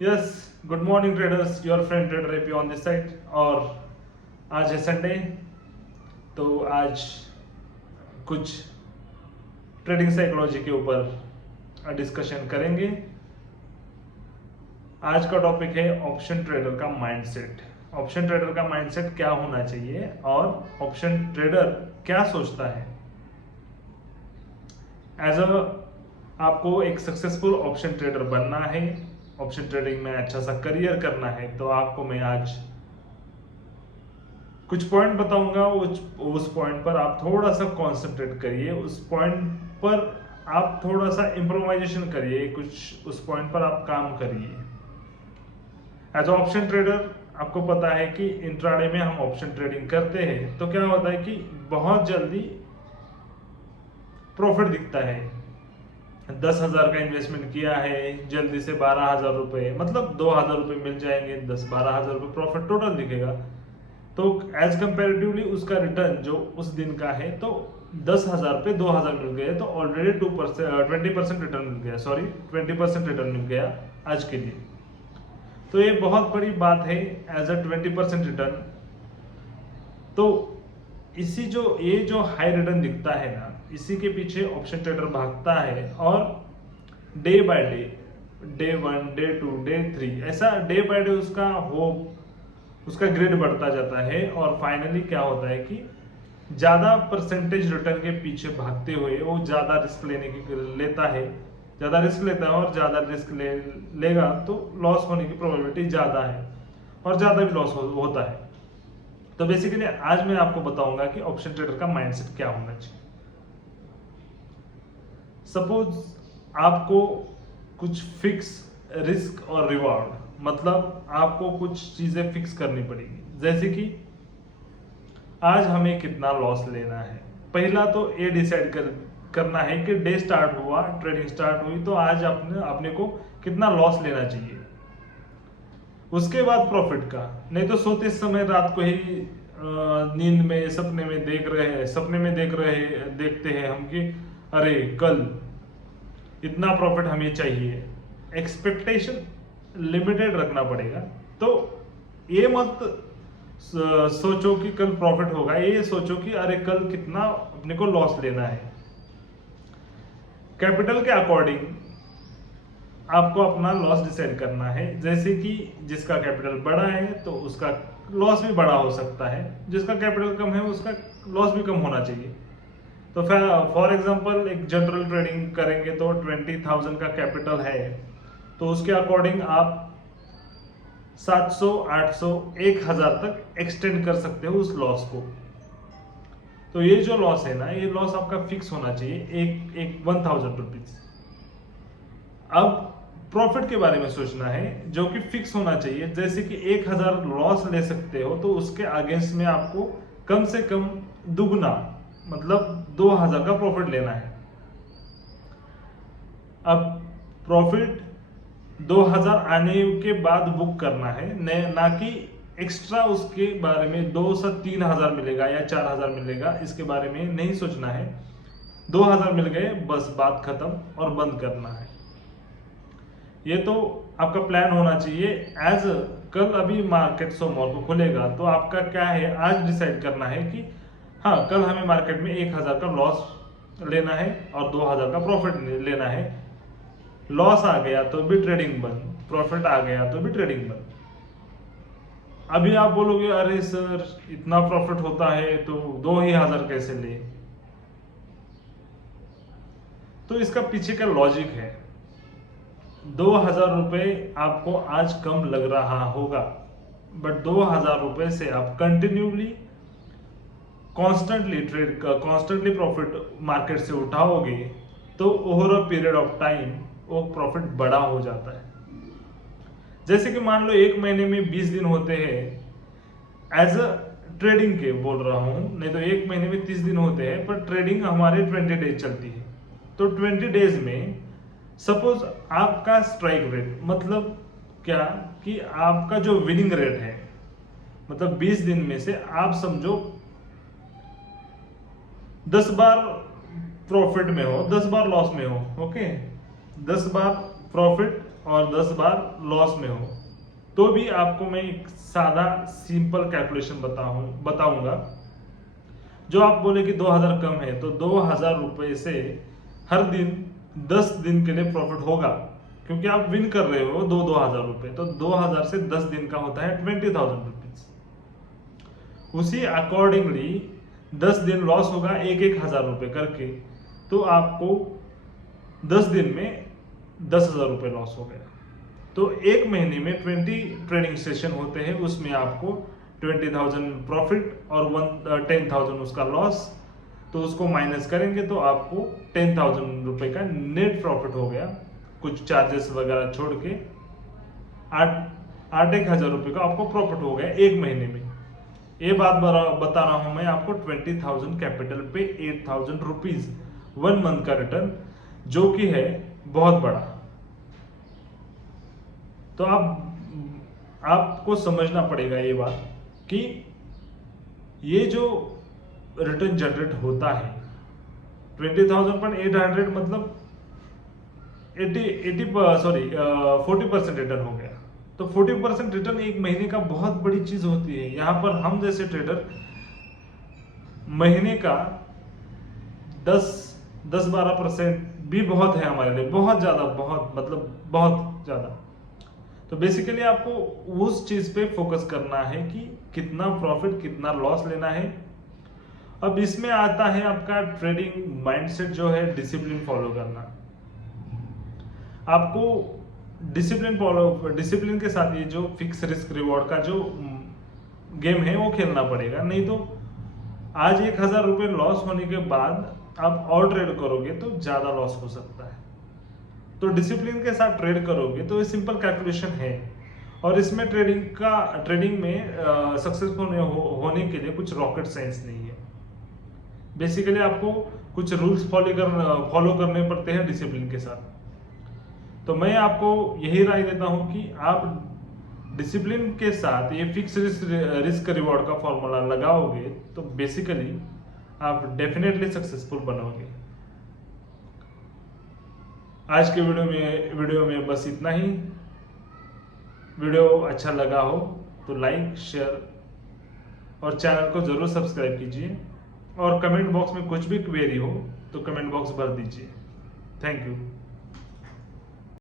Yes, good morning traders, your friend trader AP on this side. और आज है Sunday, तो आज कुछ ट्रेडिंग साइकोलॉजी के ऊपर डिस्कशन करेंगे। आज का टॉपिक है ऑप्शन ट्रेडर का माइंडसेट। ऑप्शन ट्रेडर का माइंडसेट क्या होना चाहिए और ऑप्शन ट्रेडर क्या सोचता है। एज अ आपको एक सक्सेसफुल ऑप्शन ट्रेडर बनना है, ऑप्शन ट्रेडिंग में अच्छा सा करियर करना है, तो आपको मैं आज कुछ पॉइंट बताऊंगा। उस पॉइंट पर आप थोड़ा सा कॉन्सेंट्रेट करिए, उस पॉइंट पर आप थोड़ा सा इम्प्रोवाइजेशन करिए, कुछ उस पॉइंट पर आप काम करिए। एज ऑप्शन ट्रेडर आपको पता है कि इंट्राडे में हम ऑप्शन ट्रेडिंग करते हैं, तो क्या होता है कि बहुत जल्दी प्रॉफिट दिखता है। 10,000 का इन्वेस्टमेंट किया है, जल्दी से 12,000 रुपए, मतलब 2,000 रुपए मिल जाएंगे, 10-12,000 रुपए प्रॉफिट टोटल दिखेगा। तो एज कंपेरेटिवली उसका रिटर्न जो उस दिन का है, तो 10,000 पे 2,000 मिल गए, तो ऑलरेडी 20% रिटर्न मिल गया, सॉरी 20% रिटर्न मिल गया आज के लिए। तो ये बहुत बड़ी बात है, एज अ 20% रिटर्न। तो ये जो हाई रिटर्न दिखता है ना, इसी के पीछे ऑप्शन ट्रेडर भागता है, और day by day, day 1, day 2, day 3, ऐसा डे बाय डे उसका ग्रेड बढ़ता जाता है। और फाइनली क्या होता है कि ज्यादा परसेंटेज रिटर्न के पीछे भागते हुए वो ज्यादा रिस्क लेता है, ज्यादा रिस्क लेता है, और ज्यादा रिस्क लेगा तो लॉस होने की प्रोबेबिलिटी ज्यादा है, और ज्यादा भी लॉस होता है। तो बेसिकली आज मैं आपको बताऊंगा कि ऑप्शन ट्रेडर का माइंडसेट क्या होना चाहिए। सपोज आपको कुछ फिक्स रिस्क और रिवॉर्ड, मतलब आपको कुछ चीजें फिक्स करनी पड़ेगी, जैसे कि आज हमें कितना लॉस लेना है। पहला तो ये डिसाइड करना है कि डे स्टार्ट हुआ, ट्रेडिंग स्टार्ट हुई, तो आज अपने को कितना लॉस लेना चाहिए। उसके बाद प्रॉफिट का, नहीं तो सोते समय रात को ही नींद में सपने में देखते हैं हम कि अरे कल इतना प्रॉफिट हमें चाहिए। एक्सपेक्टेशन लिमिटेड रखना पड़ेगा। तो ये मत सोचो कि कल प्रॉफिट होगा, ये सोचो कि अरे कल कितना अपने को लॉस लेना है। कैपिटल के अकॉर्डिंग आपको अपना लॉस डिसाइड करना है, जैसे कि जिसका कैपिटल बड़ा है तो उसका लॉस भी बड़ा हो सकता है, जिसका कैपिटल कम है उसका लॉस भी कम होना चाहिए। तो फॉर एग्जांपल एक जनरल ट्रेडिंग करेंगे तो 20,000 का कैपिटल है, तो उसके अकॉर्डिंग आप 700, 800, 1,000 तक एक्सटेंड कर सकते हो उस लॉस को। तो ये जो लॉस है ना, ये लॉस आपका फिक्स होना चाहिए, एक 1,000 रुपीज। अब प्रॉफिट के बारे में सोचना है जो कि फिक्स होना चाहिए, जैसे कि 1,000 लॉस ले सकते हो, तो उसके अगेंस्ट में आपको कम से कम दुगना, मतलब 2,000 का प्रॉफिट लेना है। अब प्रॉफिट 2,000 आने के बाद बुक करना है, ना कि एक्स्ट्रा उसके बारे में 2 से 3,000 मिलेगा या 4,000 मिलेगा, इसके बारे में नहीं सोचना है। 2,000 मिल गए, बस बात खत्म और बंद करना है। ये तो आपका प्लान होना चाहिए। एज कल अभी मार्केट सोमवार को खुलेगा, तो आपका क्या है, आज डिसाइड करना है कि हाँ कल हमें मार्केट में 1,000 का लॉस लेना है और 2,000 का प्रॉफिट लेना है। लॉस आ गया तो भी ट्रेडिंग बंद, प्रॉफिट आ गया तो भी ट्रेडिंग बंद। अभी आप बोलोगे अरे सर इतना प्रॉफिट होता है तो 2,000 कैसे ले। तो इसका पीछे का लॉजिक है, 2,000 रुपए आपको आज कम लग रहा होगा, बट 2,000 रुपए से आप कंटिन्यूली कॉन्स्टेंटली प्रॉफिट मार्केट से उठाओगे, तो over a period of time वो प्रॉफिट बड़ा हो जाता है। जैसे कि मान लो एक महीने में 20 दिन होते हैं, एज अ ट्रेडिंग के बोल रहा हूं, नहीं तो एक महीने में 30 दिन होते हैं, पर ट्रेडिंग हमारे 20 डेज चलती है। तो 20 डेज में सपोज आपका स्ट्राइक रेट, मतलब क्या कि आपका जो विनिंग रेट है, मतलब 20 दिन में से आप समझो 10 बार प्रॉफिट में हो, 10 बार लॉस में हो, ओके, 10 बार प्रॉफिट और 10 बार लॉस में हो, तो भी आपको मैं एक सादा सिंपल कैलकुलेशन बताऊंगा। जो आप बोले कि 2000 कम है, तो 2000 रुपए से हर दिन 10 दिन के लिए प्रॉफिट होगा, क्योंकि आप विन कर रहे हो 2000 रुपए, तो 2000 से 10 दिन का होता है 20,000 रुपीज। उसी अकॉर्डिंगली 10 दिन लॉस होगा 1,000 रुपए करके, तो आपको 10 दिन में 10,000 रुपए लॉस हो गया। तो एक महीने में 20 ट्रेडिंग सेशन होते हैं, उसमें आपको 20,000 प्रॉफिट और 10,000 उसका लॉस, तो उसको माइनस करेंगे तो आपको 10,000 रुपए का नेट प्रॉफिट हो गया, कुछ चार्जेस वगैरह छोड़ के 8,000 रुपए का आपको प्रॉफिट हो गया एक महीने में। ये बात बता रहा हूं मैं आपको 20,000 कैपिटल पे 8,000 रुपीज 1 मंथ का रिटर्न, जो कि है बहुत बड़ा। तो आपको समझना पड़ेगा ये बात कि ये जो रिटर्न जनरेट होता है 20,800 मतलब 40% रिटर्न हो गया। तो 40% रिटर्न एक महीने का बहुत बड़ी चीज होती है। यहां पर हम जैसे ट्रेडर महीने का 10-12% भी बहुत है हमारे लिए, बहुत ज्यादा, बहुत मतलब बहुत ज्यादा। तो बेसिकली आपको उस चीज पे फोकस करना है कि कितना प्रॉफिट कितना लॉस लेना है। अब इसमें आता है आपका ट्रेडिंग माइंडसेट, जो है डिसिप्लिन फॉलो करना। आपको डिसिप्लिन के साथ ये जो फिक्स रिस्क रिवॉर्ड का जो गेम है वो खेलना पड़ेगा, नहीं तो आज 1,000 रुपए लॉस होने के बाद आप और ट्रेड करोगे तो ज्यादा लॉस हो सकता है। तो डिसिप्लिन के साथ ट्रेड करोगे तो ये सिंपल कैलकुलेशन है, और इसमें ट्रेडिंग में सक्सेसफुल होने के लिए कुछ रॉकेट साइंस नहीं है। बेसिकली आपको कुछ रूल्स फॉलो करने पड़ते हैं डिसिप्लिन के साथ। तो मैं आपको यही राय देता हूं कि आप डिसिप्लिन के साथ ये फिक्स रिस्क रिवॉर्ड का फॉर्मूला लगाओगे तो बेसिकली आप डेफिनेटली सक्सेसफुल बनोगे। आज के वीडियो में बस इतना ही। वीडियो अच्छा लगा हो तो लाइक शेयर और चैनल को जरूर सब्सक्राइब कीजिए, और कमेंट बॉक्स में कुछ भी क्वेरी हो तो कमेंट बॉक्स भर दीजिए। Thank you.